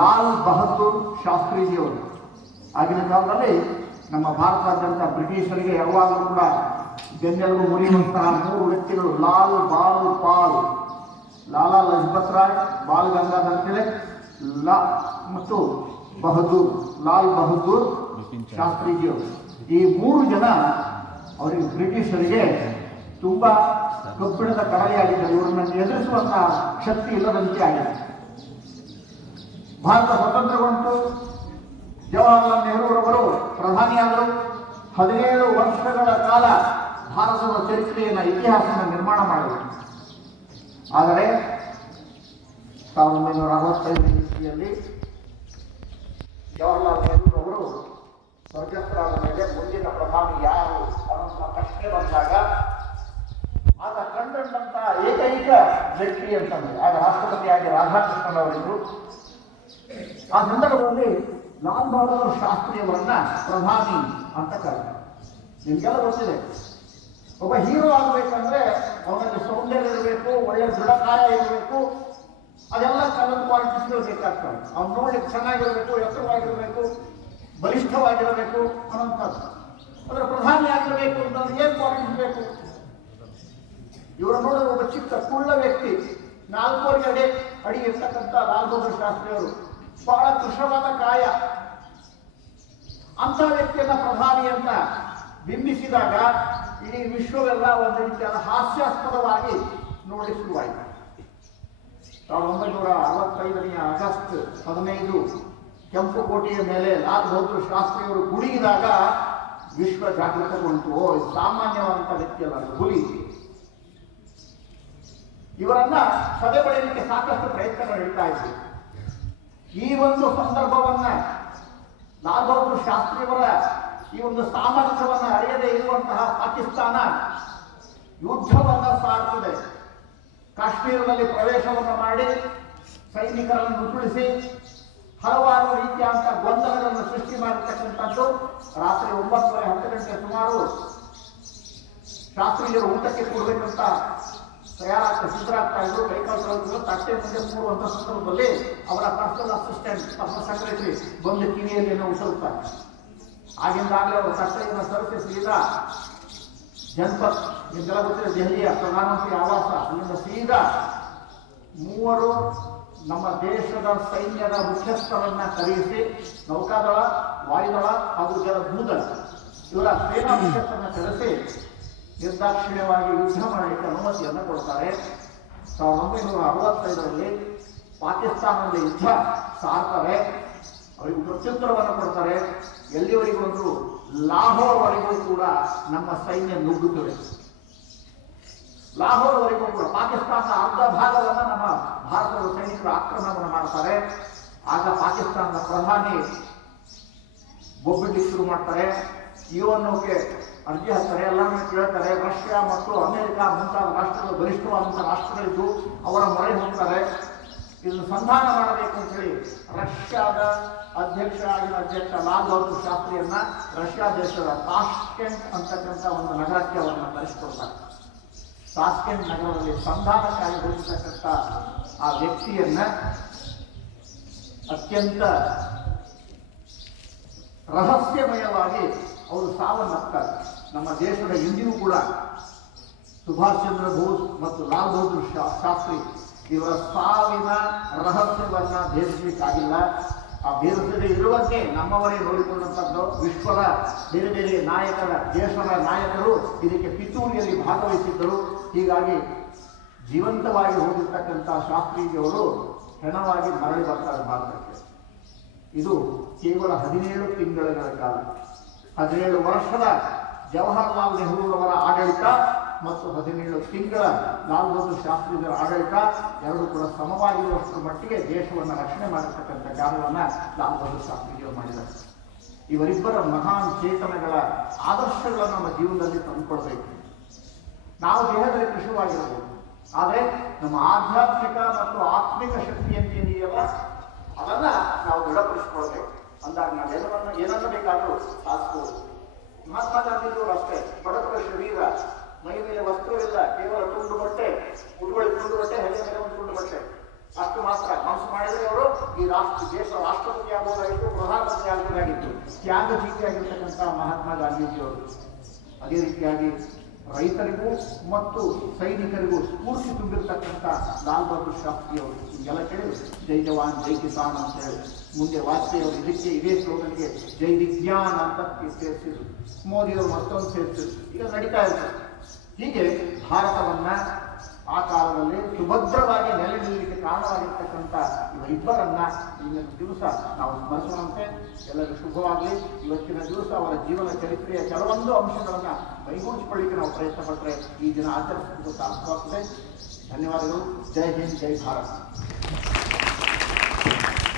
ಲಾಲ್ ಬಹದ್ದೂರ್ ಶಾಸ್ತ್ರೀಜಿಯವರು. ಆಗಿನ ಕಾಲದಲ್ಲಿ ನಮ್ಮ ಭಾರತಾದ್ಯಂತ ಬ್ರಿಟಿಷರಿಗೆ ಯಾವಾಗಲೂ ಕೂಡ ಬೆನ್ನೆಲುಬು ಮುರಿಯುವಂತಹ ಮೂರು ವ್ಯಕ್ತಿಗಳು ಲಾಲ್ ಬಾಲ್ ಪಾಲ್. ಲಾಲಾ ಲಜಪತ್ ರಾಯ್, ಬಾಲ್ ಗಂಗಾಧರ್ ತಿಲಕ್, ಲಾ ಮತ್ತು ಬಹದ್ದೂರ್, ಲಾಲ್ ಬಹದ್ದೂರ್ ಶಾಸ್ತ್ರೀಜಿಯವರು. ಈ ಮೂರು ಜನ ಅವರಿಗೆ ಬ್ರಿಟಿಷರಿಗೆ ತುಂಬಾ ಕಬ್ಬಿಣದ ಕಡಲೆಯಾಗಿದ್ದರು ಇವರನ್ನು ಎದುರಿಸುವಂತಹ ಶಕ್ತಿ ಇಲ್ಲದಂತೆ ಆಗಿದೆ. ಭಾರತ ಸ್ವತಂತ್ರಗೊಂಡು ಜವಾಹರ್ಲಾಲ್ ನೆಹರೂರವರು ಪ್ರಧಾನಿಯಾದರು. ಹದಿನೇಳು ವರ್ಷಗಳ ಕಾಲ ಭಾರತದ ಚರಿತ್ರೆಯನ್ನು, ಇತಿಹಾಸವನ್ನು ನಿರ್ಮಾಣ ಮಾಡಿದರು. ಆದರೆ ಸಾವಿರದ ಒಂಬೈನೂರ ಅರವತ್ತೈದು ಇಸ್ವಿಯಲ್ಲಿ ಜವಾಹರ್ಲಾಲ್ ನೆಹರು ಅವರು ಸ್ವರ್ಗಸ್ಥರಾದ ಮೇಲೆ ಮುಂದಿನ ಪ್ರಧಾನಿ ಯಾರು ಅನ್ನುವಂಥ ಪ್ರಶ್ನೆ ಬಂದಾಗ, ಆತ ಕಂಡಂತಹ ಏಕೈಕ ವ್ಯಕ್ತಿ ಅಂತಂದ್ರೆ, ಆಗ ರಾಷ್ಟ್ರಪತಿಯಾಗಿ ರಾಧಾಕೃಷ್ಣನ್ ಅವರಿದ್ರು. ಆ ಸಂದರ್ಭದಲ್ಲಿ ಲಾಲ್ ಬಹದ್ದೂರ್ ಶಾಸ್ತ್ರಿಯವರನ್ನ ಪ್ರಧಾನಿ ಅಂತ ಕರೆದ್ರು. ನಿಮ್ಗೆಲ್ಲ ಗೊತ್ತಿದೆ. ಒಬ್ಬ ಹೀರೋ ಆಗಬೇಕಂದ್ರೆ ಅವನಲ್ಲಿ ಸೌಂದರ್ಯ ಇರಬೇಕು, ಒಳ್ಳೆ ದೃಢಕಾಯ ಇರಬೇಕು, ಅದೆಲ್ಲ ಕಲರ್ ಕ್ವಾಲಿಟೀಸ್ಗಳು ಬೇಕಾಗ್ತವೆ. ಅವ್ನು ನೋಡ್ಲಿಕ್ಕೆ ಚೆನ್ನಾಗಿರಬೇಕು, ಎತ್ತರವಾಗಿರಬೇಕು, ಬಲಿಷ್ಠವಾಗಿರಬೇಕು ಅನ್ನೋಂಥದ್ದು. ಅದರ ಪ್ರಧಾನಿ ಆಗಿರಬೇಕು ಅಂತಂದ್ರೆ ಏನು ಕ್ವಾಲಿಟೀಸ್ ಬೇಕು? ಇವರು ನೋಡಿದ್ರೆ ಒಬ್ಬ ಚಿಕ್ಕ ಕುಳ್ಳ ವ್ಯಕ್ತಿ, ನಾಲ್ಕೂವರೆ ಅಡಿ ಅಡಿ ಇರ್ತಕ್ಕಂಥ ಲಾಲ್ ಬಹದ್ದೂರ್ ಶಾಸ್ತ್ರಿಯವರು. ಬಹಳ ಕೃಶವಾದ ಕಾಯ ಅಂಥ ವ್ಯಕ್ತಿಯನ್ನ ಪ್ರಧಾನಿಯನ್ನ ಬಿಂಬಿಸಿದಾಗ ಇಡೀ ವಿಶ್ವವೆಲ್ಲ ಒಂದು ರೀತಿಯಾದ ಹಾಸ್ಯಾಸ್ಪದವಾಗಿ ನೋಡಿ ಶುರುವಾಯಿತು. ಸಾವಿರದ ಒಂಬೈನೂರ ಅರವತ್ತೈದನೆಯ ಆಗಸ್ಟ್ ಹದಿನೈದು ಕೆಂಪು ಕೋಟೆಯ ಮೇಲೆ ಲಾಲ್ ಬಹದ್ದೂರ್ ಶಾಸ್ತ್ರಿಯವರು ಗುಡಿಗಿದಾಗ ವಿಶ್ವ ಜಾಗೃತಗೊಂಡು ಸಾಮಾನ್ಯವಾದಂಥ ವ್ಯಕ್ತಿಯಲ್ಲ ಹುಲಿ. ಇವರನ್ನ ಸದೆ ಪಡೆಯಲಿಕ್ಕೆ ಸಾಕಷ್ಟು ಪ್ರಯತ್ನಗಳು ನಡೀತಾ ಈ ಒಂದು ಸಂದರ್ಭವನ್ನ ಲಾಲ್ ಬಹದ್ದೂರ್ ಶಾಸ್ತ್ರಿಯವರ ಈ ಒಂದು ಸಾಮರ್ಥ್ಯವನ್ನು ಅರಿಯದೇ ಇರುವಂತಹ ಪಾಕಿಸ್ತಾನ ಯುದ್ಧವನ್ನ ಸಾರುತ್ತದೆ. ಕಾಶ್ಮೀರದಲ್ಲಿ ಪ್ರವೇಶವನ್ನು ಮಾಡಿ ಸೈನಿಕರನ್ನು ನುಸುಳಿಸಿ ಹಲವಾರು ರೀತಿಯಾದಂತಹ ಗೊಂದಲಗಳನ್ನು ಸೃಷ್ಟಿ ಮಾಡಿರ್ತಕ್ಕಂಥದ್ದು ರಾತ್ರಿ ಒಂಬತ್ತುವರೆ ಹತ್ತು ಗಂಟೆ ಸುಮಾರು ಶಾಸ್ತ್ರಿಯರು ಊಟಕ್ಕೆ ಕೊಡಬೇಕಂತ ತಯಾರಾಗ್ತಾ ಸಿದ್ಧರಾಗ್ತಾ ಇದ್ರು ಕೈಕಾಲು ತಟ್ಟೆ ಮುಂದೆ ಕೂರುವಂತ ಸಂದರ್ಭದಲ್ಲಿ ಅವರ ಪರ್ಸನಲ್ ಅಸಿಸ್ಟೆಂಟ್ ತಮ್ಮ ಸೆಕ್ರೆಟರಿ ಬಂದು ಕಿವಿಯಲ್ಲಿ ಏನೋ ಉಸರುತ್ತಾರೆ. ಆಗಿಂದಾಗಲೇ ಅವರು ತಟ್ಟೆಯನ್ನು ಸರಿಸಿ ಸೀದಾ ಜನಪತ್ ನಿಮ್ಗೆಲ್ಲ ಗೊತ್ತಿದೆ ದೆಹಲಿಯ ಪ್ರಧಾನಮಂತ್ರಿ ಆವಾಸ, ಅಲ್ಲಿಂದ ಸೀದಾ ಮೂವರು ನಮ್ಮ ದೇಶದ ಸೈನ್ಯದ ಮುಖ್ಯಸ್ಥರನ್ನ ಕರೆಯಿಸಿ, ನೌಕಾದಳ, ವಾಯುದಳ ಹಾಗೂ ಜಲ ಭೂದಳ ಇವರ ಸೇನಾ ಮುಖ್ಯಸ್ಥರನ್ನ ಕರೆಸಿ ನಿರ್ದಾಕ್ಷಿಣ್ಯವಾಗಿ ಯುದ್ಧ ಮಾಡಲಿಕ್ಕೆ ಅನುಮತಿಯನ್ನು ಕೊಡ್ತಾರೆ. ಸಾವಿರದ ಒಂಬೈನೂರ ಅರವತ್ತೈದರಲ್ಲಿ ಪಾಕಿಸ್ತಾನದ ಯುದ್ಧ ಸಾರ್ತಾರೆ ಅವರಿಗೆ ಪ್ರತ್ಯುತ್ತರವನ್ನು ಕೊಡ್ತಾರೆ. ಎಲ್ಲಿವರೆಗೂ ಒಂದು ಲಾಹೋರ್ವರೆಗೂ ಕೂಡ ನಮ್ಮ ಸೈನ್ಯ ನುಗ್ಗುತ್ತದೆ. ಲಾಹೋರ್ವರೆಗೂ ಕೂಡ ಪಾಕಿಸ್ತಾನದ ಅರ್ಧ ಭಾಗವನ್ನು ನಮ್ಮ ಭಾರತದ ಸೈನಿಕರು ಆಕ್ರಮಣವನ್ನು ಮಾಡ್ತಾರೆ. ಆಗ ಪಾಕಿಸ್ತಾನದ ಪ್ರಧಾನಿ ಬೊಬ್ಬಿಡ್ಲಿಕ್ಕೆ ಶುರು ಮಾಡ್ತಾರೆ. ಯುಎನ್ಒಗೆ ಅರ್ಜಿ ಹಾಕ್ತಾರೆ, ಎಲ್ಲರನ್ನೂ ಕೇಳ್ತಾರೆ, ರಷ್ಯಾ ಮತ್ತು ಅಮೆರಿಕ ಮುಂತಾದ ರಾಷ್ಟ್ರಗಳು ಬಲಿಷ್ಠವಾದಂಥ ರಾಷ್ಟ್ರಗಳಿದ್ದು ಅವರ ಮೊರೆ ಹೋಗ್ತಾರೆ. ಇದನ್ನು ಸಂಧಾನ ಮಾಡಬೇಕು ಅಂತ ಹೇಳಿ ರಷ್ಯಾದ ಅಧ್ಯಕ್ಷ ಆಗಿನ ಅಧ್ಯಕ್ಷ ಲಾಲ್ ಬಹದ್ದೂರ್ ಶಾಸ್ತ್ರಿಯನ್ನ ರಷ್ಯಾ ದೇಶದ ತಾಷ್ಕೆಂಟ್ ಅಂತಕ್ಕಂಥ ಒಂದು ನಗರಕ್ಕೆ ಅವರನ್ನು ಕರೆಸಿಕೊಡ್ತಾರೆ. ತಾಷ್ಕೆಂಟ್ ನಗರದಲ್ಲಿ ಸಂಧಾನಕ್ಕಾಗಿ ಹೋಗಿರ್ತಕ್ಕಂಥ ಆ ವ್ಯಕ್ತಿಯನ್ನ ಅತ್ಯಂತ ರಹಸ್ಯಮಯವಾಗಿ ಅವರು ಸಾವನ್ನಪ್ತಾರೆ ನಮ್ಮ ದೇಶದ ಇಂದಿಗೂ ಕೂಡ ಸುಭಾಷ್ ಚಂದ್ರ ಬೋಸ್ ಮತ್ತು ಲಾಲ್ ಬಹದ್ದೂರ್ ಶಾ- ಶಾಸ್ತ್ರಿ ಇವರ ಸಾವಿನ ರಹಸ್ಯವನ್ನ ಭೇದಿಸಲಿಕ್ಕಾಗಿಲ್ಲ. ಆ ಭೇದಿಸದೇ ಇರುವಂತೆ ನಮ್ಮವರೇ ನೋಡಿಕೊಂಡಂಥದ್ದು. ವಿಶ್ವದ ಬೇರೆ ಬೇರೆ ನಾಯಕರ, ದೇಶದ ನಾಯಕರು ಇದಕ್ಕೆ ಪಿತೂರಿಯಲ್ಲಿ ಭಾಗವಹಿಸಿದ್ದರು. ಹೀಗಾಗಿ ಜೀವಂತವಾಗಿ ಹೋಗಿರ್ತಕ್ಕಂಥ ಶಾಸ್ತ್ರೀಜಿಯವರು ಹೆಣವಾಗಿ ಮರಳಿ ಬರ್ತಾರೆ ಭಾರತಕ್ಕೆ. ಇದು ಕೇವಲ ಹದಿನೇಳು ತಿಂಗಳ ಕಾಲ. ಹದಿನೇಳು ವರ್ಷದ ಜವಾಹರ್ಲಾಲ್ ನೆಹರೂರವರ ಆಡಳಿತ ಮತ್ತು ಹದಿನೇಳು ತಿಂಗಳ ಲಾಲ್ ಬಹದ್ದೂರ್ ಶಾಸ್ತ್ರಿಗಳ ಆಡಳಿತ, ಎರಡು ಕೂಡ ಸಮವಾಗಿರುವಷ್ಟರ ಮಟ್ಟಿಗೆ ದೇಶವನ್ನು ರಕ್ಷಣೆ ಮಾಡಿರ್ತಕ್ಕಂಥ ಕಾರ್ಯವನ್ನು ಲಾಲ್ ಬಹದ್ದೂರ್ ಶಾಸ್ತ್ರಿಗಳು ಮಾಡಿದ್ದಾರೆ. ಇವರಿಬ್ಬರ ಮಹಾನ್ ಚೇತನಗಳ ಆದರ್ಶಗಳನ್ನು ನಮ್ಮ ಜೀವನದಲ್ಲಿ ತಂದುಕೊಳ್ಬೇಕು ನಾವು ದೇಹದಲ್ಲಿ ಕೃಷಿವಾಗಿರಬಹುದು, ಆದರೆ ನಮ್ಮ ಆಧ್ಯಾತ್ಮಿಕ ಮತ್ತು ಆತ್ಮಿಕ ಶಕ್ತಿ ಅದನ್ನು ಏನಿದೆಯಲ್ಲ ಅದನ್ನ ನಾವು ದೃಢಪಡಿಸ್ಕೊಳ್ಬೇಕು. ಅಂದಾಗ ನಾವು ಎಲ್ಲವನ್ನ ಏನನ್ನ ಬೇಕಾದರೂ ಸಾಧಿಸ್ಬೋದು. ಮಹಾತ್ಮ ಗಾಂಧೀಜಿಯವರು ಅಷ್ಟೇ, ಬಡವರ ಶರೀರ, ಮೈ ಮೇಲೆ ವಸ್ತ್ರವಿಲ್ಲ ಕೇವಲ ತುಂಡು ಬಟ್ಟೆ ಉಡುವಳಿ ತುಂಡು ಬಟ್ಟೆ ಹೆಲೆ ಮೇಲೆ ಒಂದು ತುಂಡು ಬಟ್ಟೆ. ಅಷ್ಟು ಮಾತ್ರ. ಮನಸ್ಸು ಮಾಡಿದರೆ ಅವರು ಈ ರಾಷ್ಟ್ರ, ದೇಶ ರಾಷ್ಟ್ರಪತಿ ಆಗುವುದಾಗಿತ್ತು ಪ್ರಧಾನಮಂತ್ರಿ ಆಗುವುದಾಗಿತ್ತು ತ್ಯಾಗ ಜೀವಿಯಾಗಿರ್ತಕ್ಕಂಥ ಮಹಾತ್ಮ ಗಾಂಧೀಜಿಯವರು. ಅದೇ ರೀತಿಯಾಗಿ ರೈತರಿಗೂ ಮತ್ತು ಸೈನಿಕರಿಗೂ ಸ್ಫೂರ್ತಿ ತುಂಬಿರ್ತಕ್ಕಂಥ ಲಾಲ್ ಬಹದ್ದೂರ್ ಶಾಸ್ತ್ರಿ ಎಲ್ಲ ಕೇಳಿ, ಜೈ ಜವಾನ್, ಜೈ ಕಿಸಾನ್ ಅಂತ ಹೇಳಿ. ಮುಂದೆ ವಾಜಪೇಯಿ ಅವರು ಇದಕ್ಕೆ ಇದೇ ಸ್ಲೋಗನ್ಗೆ ಜೈ ವಿಜ್ಞಾನ ಅಂತ ಸೇರಿಸಿದ್ರು. ಮೋದಿಯವರು ಮತ್ತೊಂದು ಸೇರಿಸಿದ್ರು. ಈಗ ನಡೀತಾ ಇರ್ತಾರೆ ಹೀಗೆ ಭಾರತವನ್ನ ಆ ಕಾಲದಲ್ಲಿ ಸುಭದ್ರವಾಗಿ ನೆಲೆ ನಿಲ್ಲಲಿಕ್ಕೆ ಕಾರಣವಾಗಿರ್ತಕ್ಕಂಥ ಇವರಿಬ್ಬರನ್ನ ಇಂದಿನ ದಿವಸ ನಾವು ಸ್ಮರಿಸುವಂತೆ ಎಲ್ಲರೂ ಶುಭವಾಗಲಿ. ಇವತ್ತಿನ ದಿವಸ ಅವರ ಜೀವನ ಚರಿತ್ರೆಯ ಕೆಲವೊಂದು ಅಂಶಗಳನ್ನು ಮೈಗೂಡಿಸಿಕೊಳ್ಳಿಕ್ಕೆ ನಾವು ಪ್ರಯತ್ನ ಪಟ್ಟರೆ ಈ ದಿನ ಆಚರಿಸುವುದು ಸಾಧ್ಯವಾಗ್ತದೆ. ಧನ್ಯವಾದಗಳು. ಜೈ ಹಿಂದ್, ಜೈ ಭಾರತ್.